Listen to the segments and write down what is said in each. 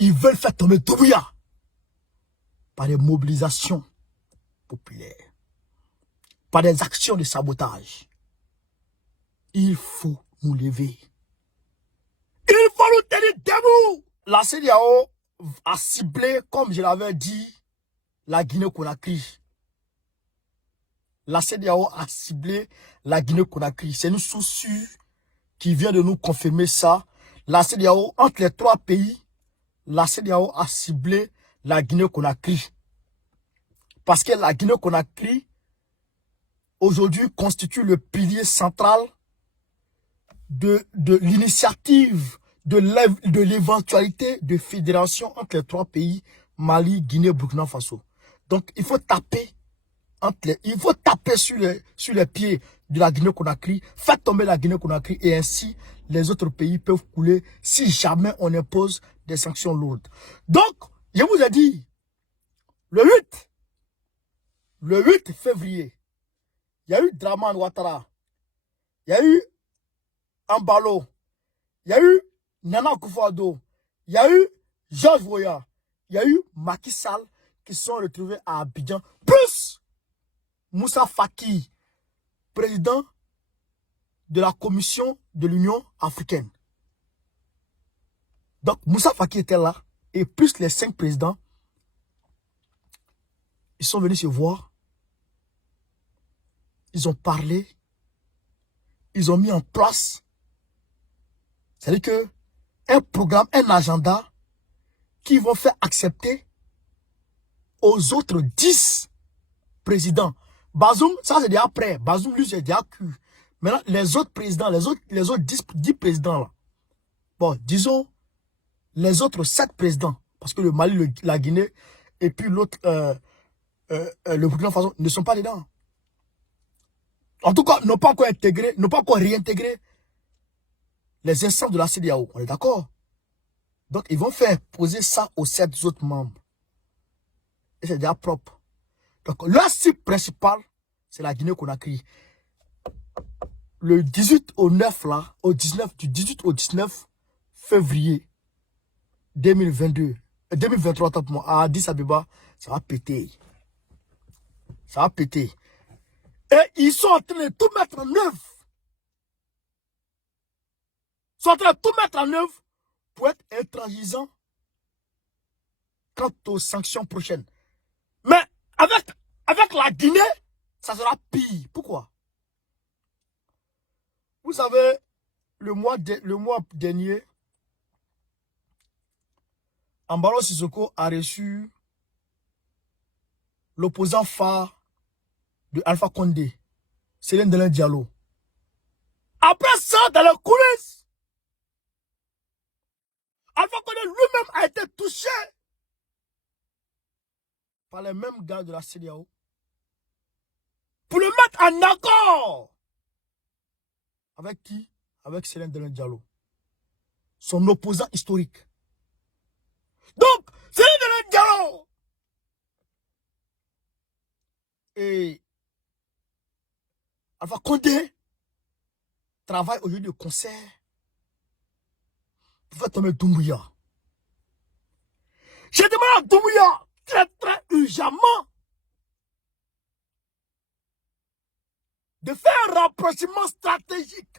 Ils veulent faire tomber Doumbouya par des mobilisations populaires, par des actions de sabotage. Il faut nous lever. Il faut nous tenir debout. La CEDEAO a ciblé, comme je l'avais dit, la Guinée-Conakry. La CEDEAO a ciblé la Guinée-Conakry. C'est une source sûre qui vient de nous confirmer ça. La CEDEAO, entre les trois pays, la CEDEAO a ciblé la Guinée-Conakry. Parce que la Guinée-Conakry, aujourd'hui, constitue le pilier central de l'initiative, de l'éventualité de fédération entre les trois pays, Mali, Guinée, Burkina Faso. Donc, il faut taper sur les pieds de la Guinée-Conakry, faire tomber la Guinée-Conakry et ainsi les autres pays peuvent couler si jamais on impose des sanctions lourdes. Donc, je vous ai dit, le 8 février, il y a eu Dramane Ouattara, il y a eu Ambalo, il y a eu Nana Akufo-Addo, il y a eu Georges Weah, il y a eu Macky Sall qui se sont retrouvés à Abidjan, plus Moussa Faki, président de la Commission de l'Union africaine. Donc Moussa Faki était là, et plus les 5 présidents, ils sont venus se voir, ils ont parlé, ils ont mis en place, c'est-à-dire que un programme, un agenda qui vont faire accepter aux autres 10 présidents. Bazoum, ça c'est déjà prêt. Bazoum, lui, c'est déjà cuit. Maintenant, les autres présidents, les autres 10 présidents là. Bon, disons, les autres 7 présidents, parce que le Mali, la Guinée, et puis l'autre, le Burkina Faso, ne sont pas dedans. En tout cas, n'ont pas encore intégré, n'ont pas encore réintégré les instances de la CEDEAO. On est d'accord? Donc, ils vont faire poser ça aux 7 autres membres. Et c'est déjà propre. Donc, leur cible principale, c'est la Guinée-Conakry. Le 18 au 9 là, du 18 au 19 février 2023, à Addis Abeba, ça va péter. Ça va péter. Et ils sont en train de tout mettre en œuvre. Ils sont en train de tout mettre en œuvre pour être intransigeants quant aux sanctions prochaines. Mais avec la Guinée, ça sera pire. Pourquoi? Vous savez, le mois dernier, Embalo Sissoko a reçu l'opposant phare de Alpha Condé, Céline Delein Diallo. Après ça, dans les coulisses, Alpha Condé lui-même a été touché par les mêmes gars de la CEDEAO pour le mettre en accord. Avec qui? Avec Céline Delein Diallo, son opposant historique. Donc, Céline Delein Diallo et Alpha Condé travaillent aujourd'hui de concert pour faire tomber Doumbouya. J'ai demandé à Doumbouya très urgemment de faire un rapprochement stratégique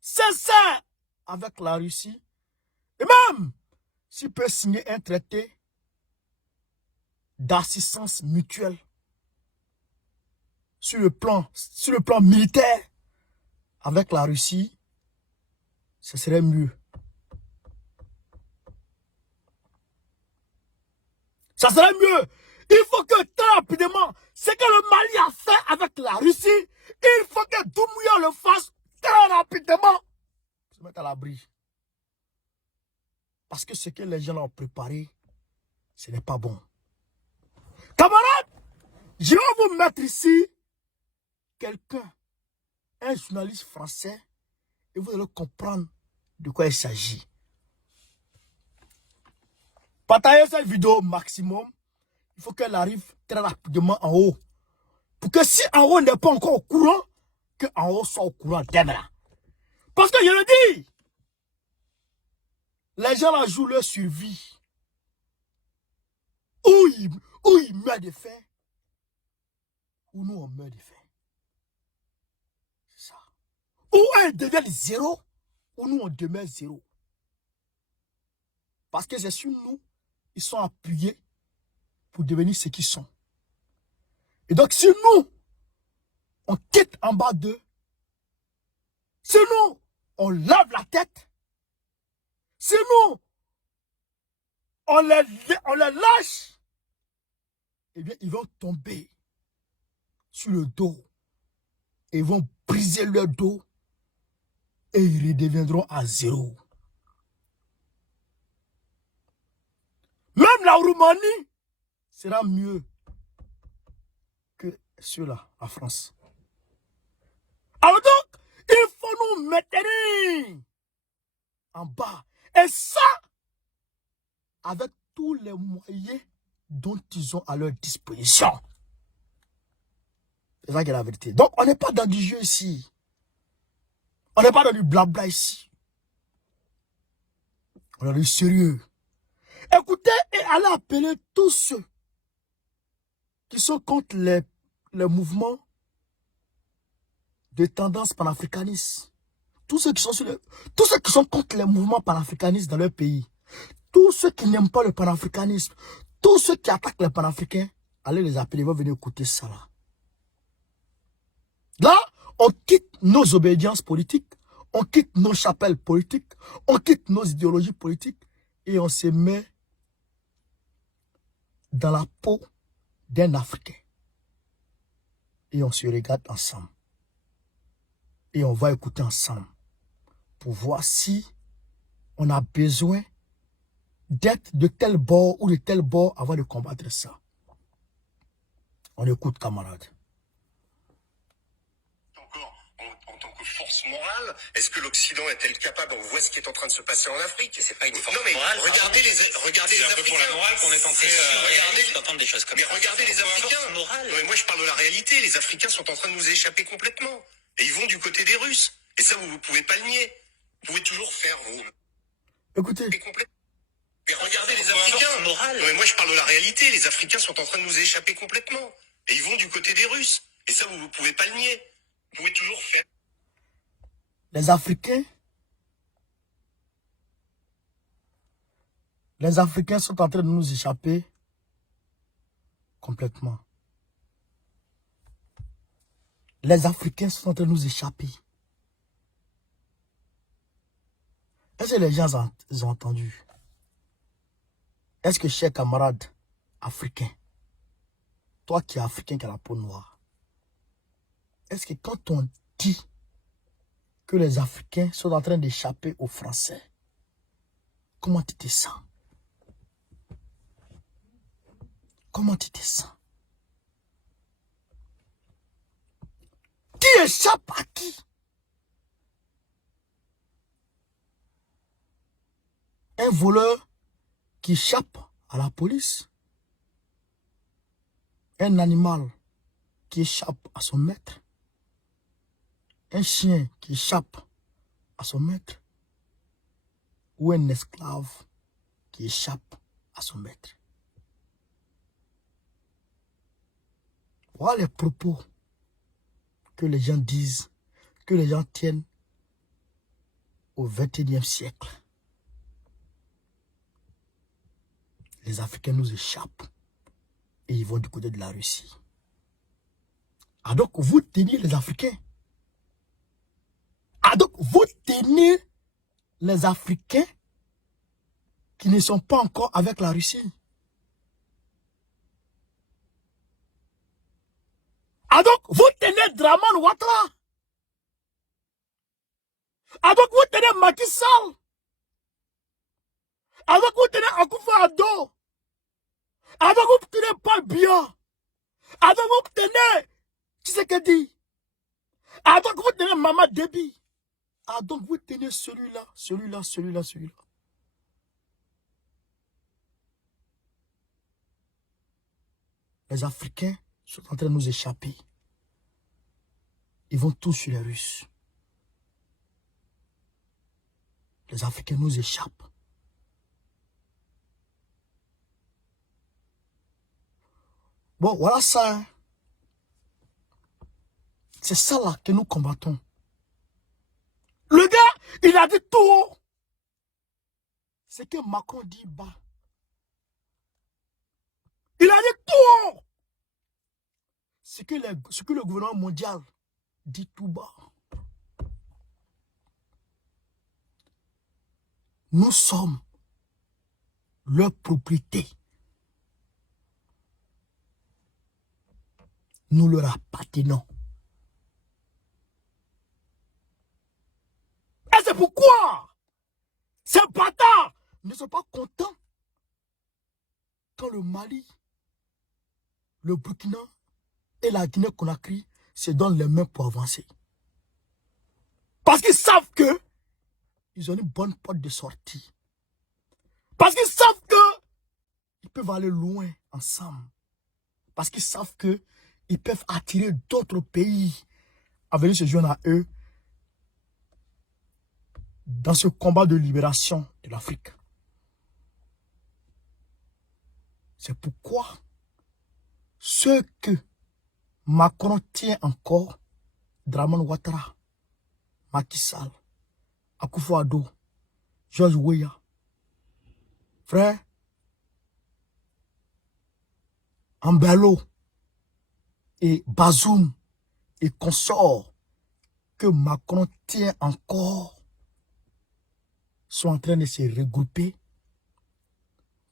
sincère avec la Russie et même s'il peut signer un traité d'assistance mutuelle sur le plan militaire avec la Russie, ce serait mieux. Ça serait mieux. Il faut que très rapidement, ce que le Mali a fait avec la Russie, il faut que Doumbouya le fasse très rapidement. Se mettre à l'abri. Parce que ce que les gens ont préparé, ce n'est pas bon. Camarades, je vais vous mettre ici quelqu'un, un journaliste français, et vous allez comprendre de quoi il s'agit. Partagez cette vidéo au maximum. Il faut qu'elle arrive très rapidement en haut. Pour que si en haut n'est pas encore au courant, que en haut soit au courant demain. Parce que je le dis, Les gens là jouent leur survie. Ou ils meurent de faim, ou nous on meurt de faim. C'est ça. Ou ils deviennent zéro, ou nous on demeure zéro. Parce que c'est sur nous, ils sont appuyés pour devenir ce qu'ils sont. Et donc si nous, on quitte en bas d'eux, si nous, on lave la tête, si nous, on les lâche, eh bien, ils vont tomber sur le dos. Et ils vont briser leur dos et ils redeviendront à zéro. Même la Roumanie sera mieux que ceux-là, la France. Alors donc, il faut nous maintenir en bas. Et ça, avec tous les moyens dont ils ont à leur disposition. C'est ça qui est la vérité. Donc, on n'est pas dans du jeu ici. On n'est pas dans du blabla ici. On est dans du sérieux. Écoutez et allez appeler tous ceux qui sont contre les mouvements de tendance panafricaniste. Tous ceux qui sont contre les mouvements panafricanistes dans leur pays. Tous ceux qui n'aiment pas le panafricanisme. Tous ceux qui attaquent les panafricains. Allez les appeler, ils vont venir écouter ça là. Là, on quitte nos obédiences politiques. On quitte nos chapelles politiques. On quitte nos idéologies politiques. Et on se met dans la peau d'un Africain. Et on se regarde ensemble. Et on va écouter ensemble. Pour voir si on a besoin d'être de tel bord ou de tel bord avant de combattre ça. On écoute, camarades. En tant que force morale, est-ce que l'Occident est-elle capable? On voit ce qui est en train de se passer en Afrique. C'est pas une force morale. Regardez les Africains. C'est pour la morale qu'on est en train d'entendre des choses comme ça. Mais regardez les Africains. Non, mais moi je parle de la réalité. Les Africains sont en train de nous échapper complètement. Et ils vont du côté des Russes. Et ça, vous ne pouvez pas le nier. Vous pouvez toujours faire, vous. Écoutez. Mais regardez les Africains. Non, mais moi je parle de la réalité. Les Africains sont en train de nous échapper complètement. Et ils vont du côté des Russes. Et ça, vous ne pouvez pas le nier. Vous pouvez toujours faire. Les Africains sont en train de nous échapper complètement. Les Africains sont en train de nous échapper. Est-ce que les gens ont entendu? Est-ce que, chers camarades africains, toi qui es africain, qui as la peau noire, est-ce que quand on dit que les Africains sont en train d'échapper aux Français, comment tu te sens? Comment tu te sens? Qui échappe à qui? Un voleur qui échappe à la police. Un animal qui échappe à son maître. Un chien qui échappe à son maître. Ou un esclave qui échappe à son maître. Voilà les propos que les gens disent, que les gens tiennent au XXIe siècle. Les Africains nous échappent et ils vont du côté de la Russie. Ah donc vous tenez les Africains. Ah donc vous tenez les Africains qui ne sont pas encore avec la Russie. Ah donc vous tenez Draman Ouattara. Ah donc vous tenez Macky Sall. Ah donc vous tenez Akufo-Addo. Ah donc vous tenez Paul Biya. Ah donc vous tenez Tshisekedi. Ah donc vous tenez Mama Déby. Ah donc vous tenez celui-là, celui-là, celui-là, celui-là. Les Africains sont en train de nous échapper. Ils vont tous sur les Russes. Les Africains nous échappent. Bon, voilà ça. Hein. C'est ça là que nous combattons. Le gars, il a dit tout haut. C'est que Macron dit bas. Il a dit tout haut. Ce que le gouvernement mondial dit tout bas. Nous sommes leur propriété. Nous leur appartenons. Et c'est pourquoi ces bâtards ne sont pas contents quand le Mali, le Burkina et la Guinée-Conakry se donnent les mains pour avancer. Parce qu'ils savent que ils ont une bonne porte de sortie. Parce qu'ils savent que ils peuvent aller loin ensemble. Parce qu'ils savent que ils peuvent attirer d'autres pays à venir se joindre à eux dans ce combat de libération de l'Afrique. C'est pourquoi ceux que Macron tient encore, Dramane Ouattara, Macky Sall, Akufo-Addo, George Weah, frère, Ambello et Bazoum et consorts que Macron tient encore sont en train de se regrouper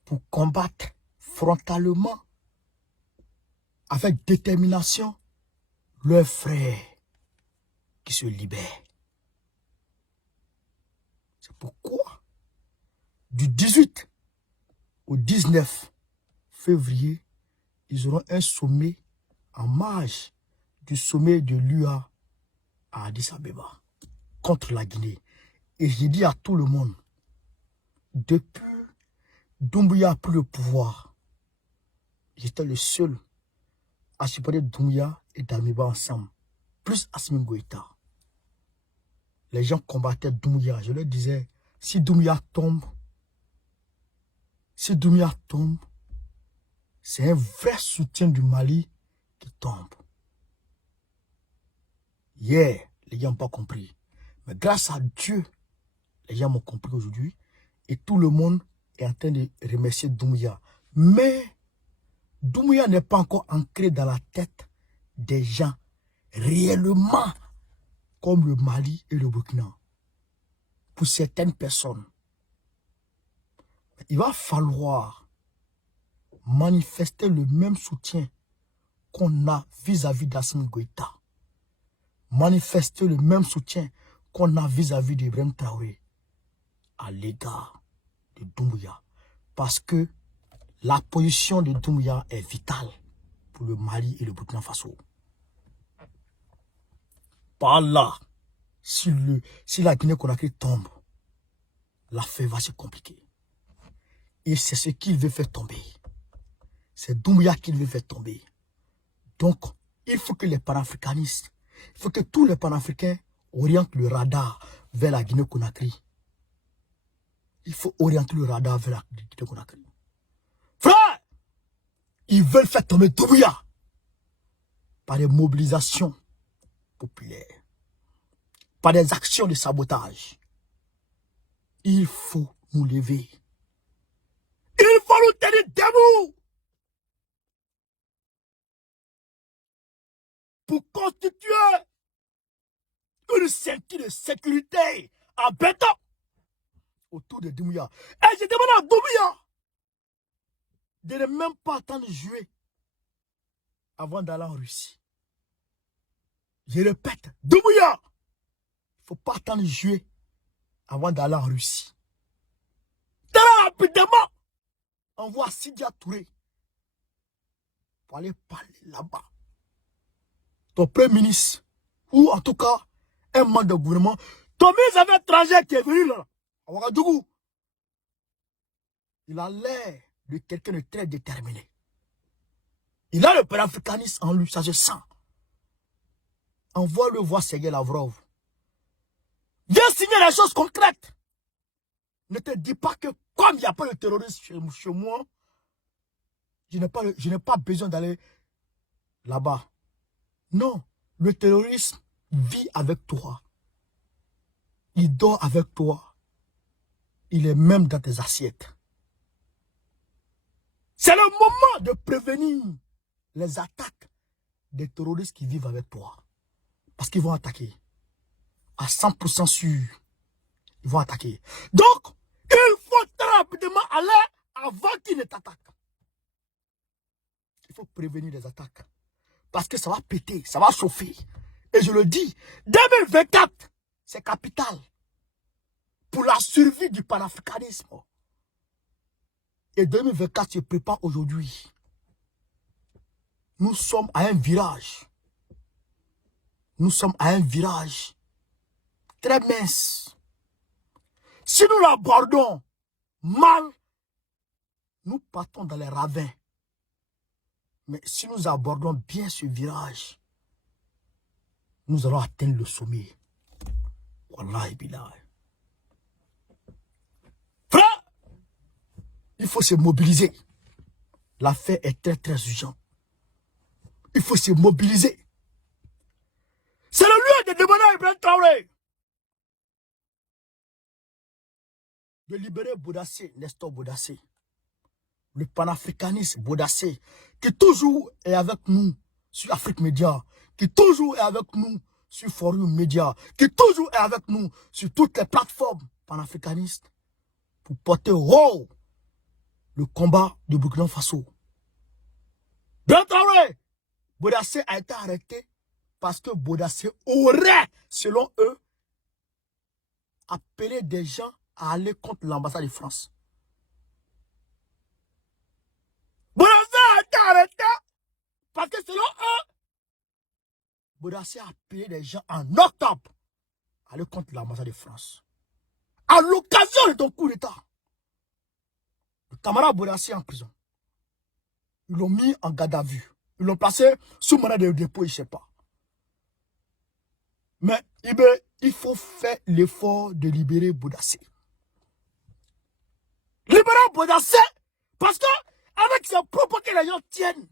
pour combattre frontalement avec détermination leurs frères qui se libèrent. C'est pourquoi du 18 au 19 février, ils auront un sommet en marge du sommet de l'UA à Addis Abeba contre la Guinée. Et j'ai dit à tout le monde, depuis Doumbouya a pris le pouvoir, j'étais le seul à supporter Doumbouya et Damiba ensemble, plus Assimi Goïta. Les gens combattaient Doumbouya. Je leur disais, si Doumbouya tombe, c'est un vrai soutien du Mali qui tombe. Hier, les gens n'ont pas compris. Mais grâce à Dieu, les gens m'ont compris aujourd'hui. Et tout le monde est en train de remercier Doumbouya. Mais Doumbouya n'est pas encore ancré dans la tête des gens réellement comme le Mali et le Burkina. Pour certaines personnes, il va falloir manifester le même soutien qu'on a vis-à-vis d'Assimi Goïta. Manifester le même soutien qu'on a vis-à-vis d'Ibrahim Traoré à l'égard de Doumbouya. Parce que la position de Doumbouya est vitale pour le Mali et le Burkina Faso. Par là, si la Guinée-Conakry tombe, l'affaire va se compliquer. Et c'est ce qu'il veut faire tomber. C'est Doumbouya qu'il veut faire tomber. Donc, il faut que les panafricanistes, il faut que tous les panafricains orientent le radar vers la Guinée-Conakry. Il faut orienter le radar vers la Guinée-Conakry. Frère, ils veulent faire tomber Doumbouya par des mobilisations populaires, par des actions de sabotage. Il faut nous lever. Il faut nous tenir debout pour constituer une ceinture de sécurité en béton autour de Doumbouya. Et je demande à Doumbouya de ne même pas attendre de jouer avant d'aller en Russie. Je répète, Doumbouya, il ne faut pas attendre de jouer avant d'aller en Russie. Très rapidement, envoie Sidia Touré pour aller parler là-bas. Ton premier ministre, ou en tout cas, un membre de gouvernement, ton ministre des étrangers qui est venu là, à Ouagadougou, il a l'air de quelqu'un de très déterminé. Il a le panafricanisme en lui, ça se sent. Envoie-le voir Sergei Lavrov. Viens signer les choses concrètes. Ne te dis pas que comme il n'y a pas de terrorisme chez moi, je n'ai pas besoin d'aller là-bas. Non, le terrorisme vit avec toi. Il dort avec toi. Il est même dans tes assiettes. C'est le moment de prévenir les attaques des terroristes qui vivent avec toi. Parce qu'ils vont attaquer. À 100% sûr. Ils vont attaquer. Donc, il faut très rapidement aller avant qu'ils ne t'attaquent. Il faut prévenir les attaques. Parce que ça va péter, ça va chauffer. Et je le dis, 2024, c'est capital. Pour la survie du panafricanisme. Et 2024 se prépare aujourd'hui. Nous sommes à un virage. Nous sommes à un virage très mince. Si nous l'abordons mal, nous partons dans les ravins. Mais si nous abordons bien ce virage, nous allons atteindre le sommet. Wallahi billah. Frère, il faut se mobiliser. L'affaire est très très urgente. Il faut se mobiliser. C'est le lieu de demander à Ibrahim Traoré de libérer Boudassé, Nestor Boudassé. Le panafricaniste Boudassé, qui toujours est avec nous sur Afrique Média, qui toujours est avec nous sur Forum Média, qui toujours est avec nous sur toutes les plateformes panafricanistes pour porter haut le combat de Burkina Faso. Ibrahim Traoré, Boudassé a été arrêté parce que Boudassé aurait, selon eux, appelé des gens à aller contre l'ambassade de France. Boudassé a été arrêté parce que selon eux, Boudassé a appelé des gens en octobre à aller contre l'ambassade de France. À l'occasion de ton coup d'État, le camarade Boudassé est en prison. Ils l'ont mis en garde à vue. Ils l'ont placé sous mandat de dépôt, je ne sais pas. Mais il faut faire l'effort de libérer Boudassé. Libérer Boudassé parce que avec ces propos que les gens tiennent,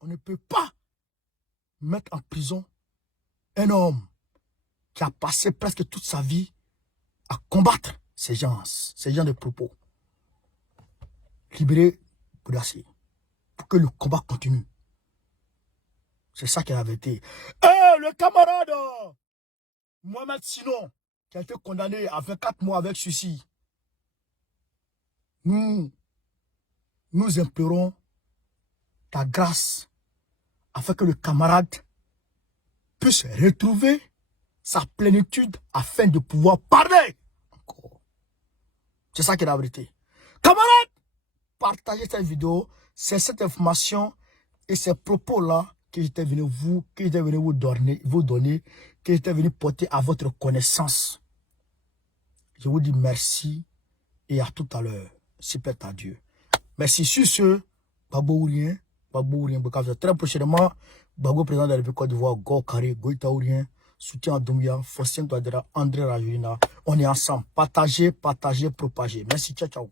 on ne peut pas mettre en prison un homme qui a passé presque toute sa vie à combattre ces gens de propos. Libérer Boudassé pour que le combat continue. C'est ça qui est la vérité. Et le camarade Mohamed Sinon, qui a été condamné à 24 mois avec suicide, nous implorons ta grâce afin que le camarade puisse retrouver sa plénitude afin de pouvoir parler encore. C'est ça qui est la vérité. Camarades, partagez cette vidéo. C'est cette information et ces propos-là que j'étais venu vous donner, que j'étais venu porter à votre connaissance. Je vous dis merci et à tout à l'heure. Super à Dieu. Merci sur ce, Babou Ourien, très prochainement, Babou président de la République Côte d'Ivoire, Go Carré, Goïta Ourien, soutien à Doumbia, Faustine Touadéra, André Rajulina. On est ensemble. Partagez, propagez. Merci, ciao, ciao.